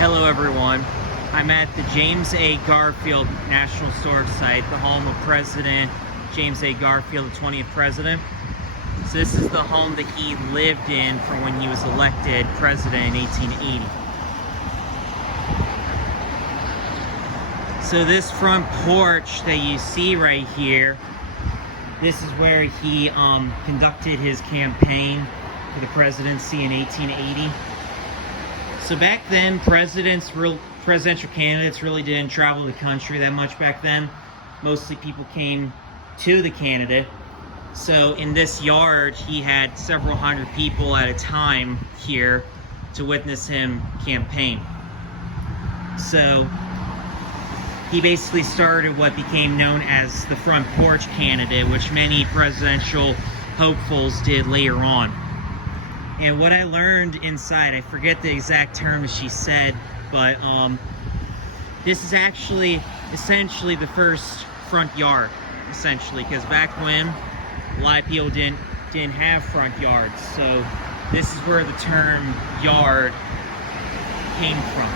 Hello everyone. I'm at the James A. Garfield National Historic Site, the home of President James A. Garfield, the 20th president. So this is the home that he lived in from when he was elected president in 1880. So this front porch that you see right here, this is where he conducted his campaign for the presidency in 1880. So back then, presidential candidates really didn't travel the country that much back then. Mostly people came to the candidate. So in this yard, he had several hundred people at a time here to witness him campaign. So he basically started what became known as the front porch candidate, which many presidential hopefuls did later on. And what I learned inside, I forget the exact terms she said, but this is actually essentially the first front yard, essentially, because back when a lot of people didn't have front yards. So this is where the term yard came from.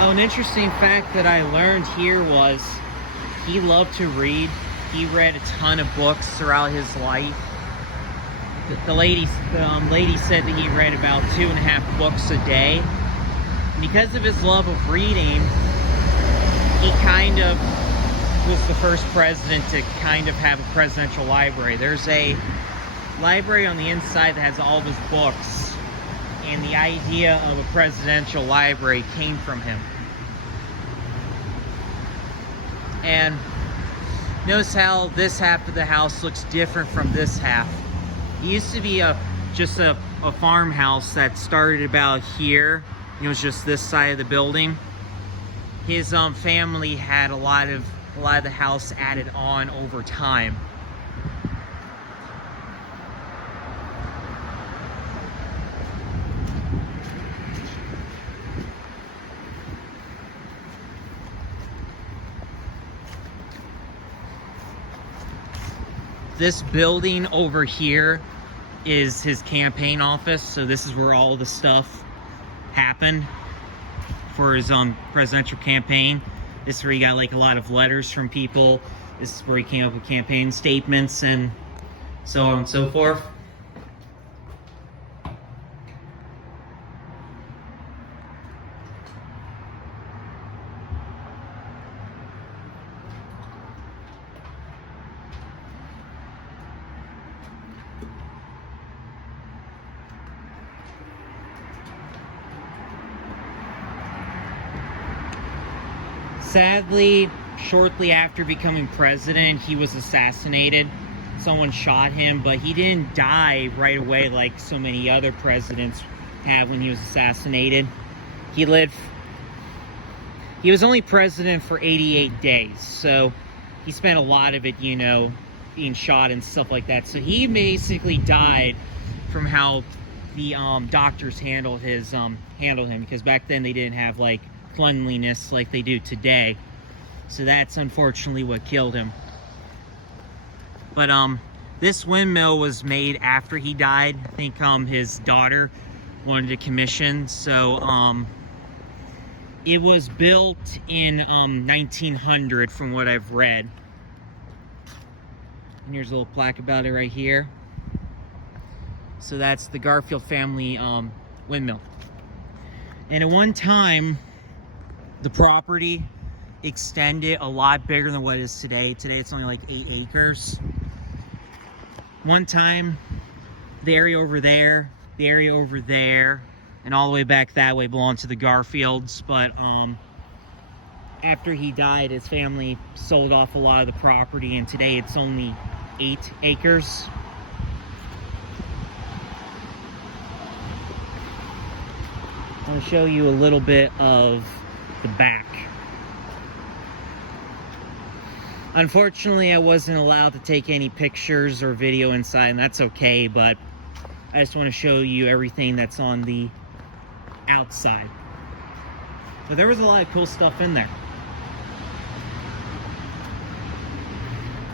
Oh, an interesting fact that I learned here was he loved to read. He read a ton of books throughout his life. The lady said that he read about 2.5 books a day. Because of his love of reading, he kind of was the first president to kind of have a presidential library. There's a library on the inside that has all of his books. And the idea of a presidential library came from him. And notice how this half of the house looks different from this half. It used to be just a farmhouse that started about here. It was just this side of the building. His family had a lot of the house added on over time. This building over here is his campaign office, so this is where all the stuff happened for his presidential campaign. This is where he got like a lot of letters from people. This is where he came up with campaign statements and so on and so forth. Sadly, shortly after becoming president, he was assassinated. Someone shot him, but he didn't die right away like so many other presidents have when he was assassinated. He was only president for 88 days, so he spent a lot of it, being shot and stuff like that. So he basically died from how the doctors handled him, because back then they didn't have like cleanliness like they do today. So that's unfortunately what killed him. But this windmill was made after he died. I think his daughter wanted a commission. So it was built in 1900 from what I've read. And here's a little plaque about it right here. So that's the Garfield family windmill. And at one time, the property extended a lot bigger than what it is today. Today it's only like 8 acres. One time, the area over there, and all the way back that way belonged to the Garfields. But after he died, his family sold off a lot of the property, and today it's only 8 acres. I want to show you a little bit of the back. Unfortunately, I wasn't allowed to take any pictures or video inside, and that's okay, but I just want to show you everything that's on the outside. But there was a lot of cool stuff in there.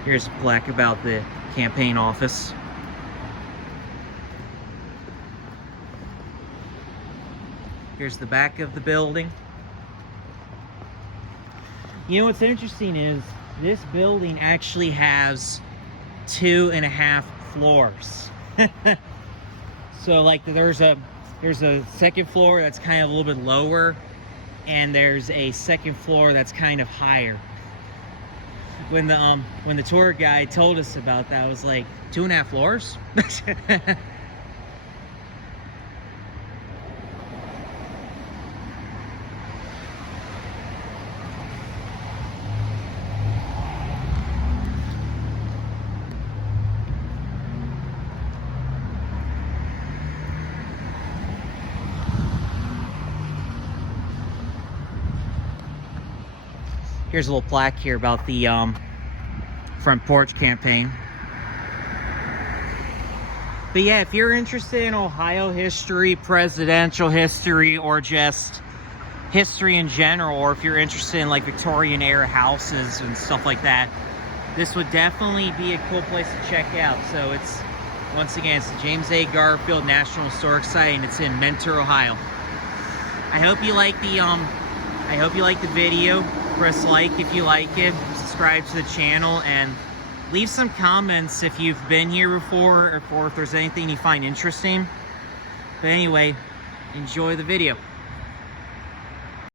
Here's a plaque about the campaign office. Here's the back of the building. You know what's interesting is this building actually has 2.5 floors. So like there's a second floor that's kind of a little bit lower, and there's a second floor that's kind of higher. When the tour guide told us about that, I was like, 2.5 floors? Here's a little plaque here about the front porch campaign. But yeah, if you're interested in Ohio history, presidential history, or just history in general, or if you're interested in like Victorian era houses and stuff like that, this would definitely be a cool place to check out. So it's, once again, it's the James A. Garfield National Historic Site, and it's in Mentor, Ohio. I hope you like the video. Press like if you like it, subscribe to the channel, and leave some comments if you've been here before, or if there's anything you find interesting. But anyway, enjoy the video.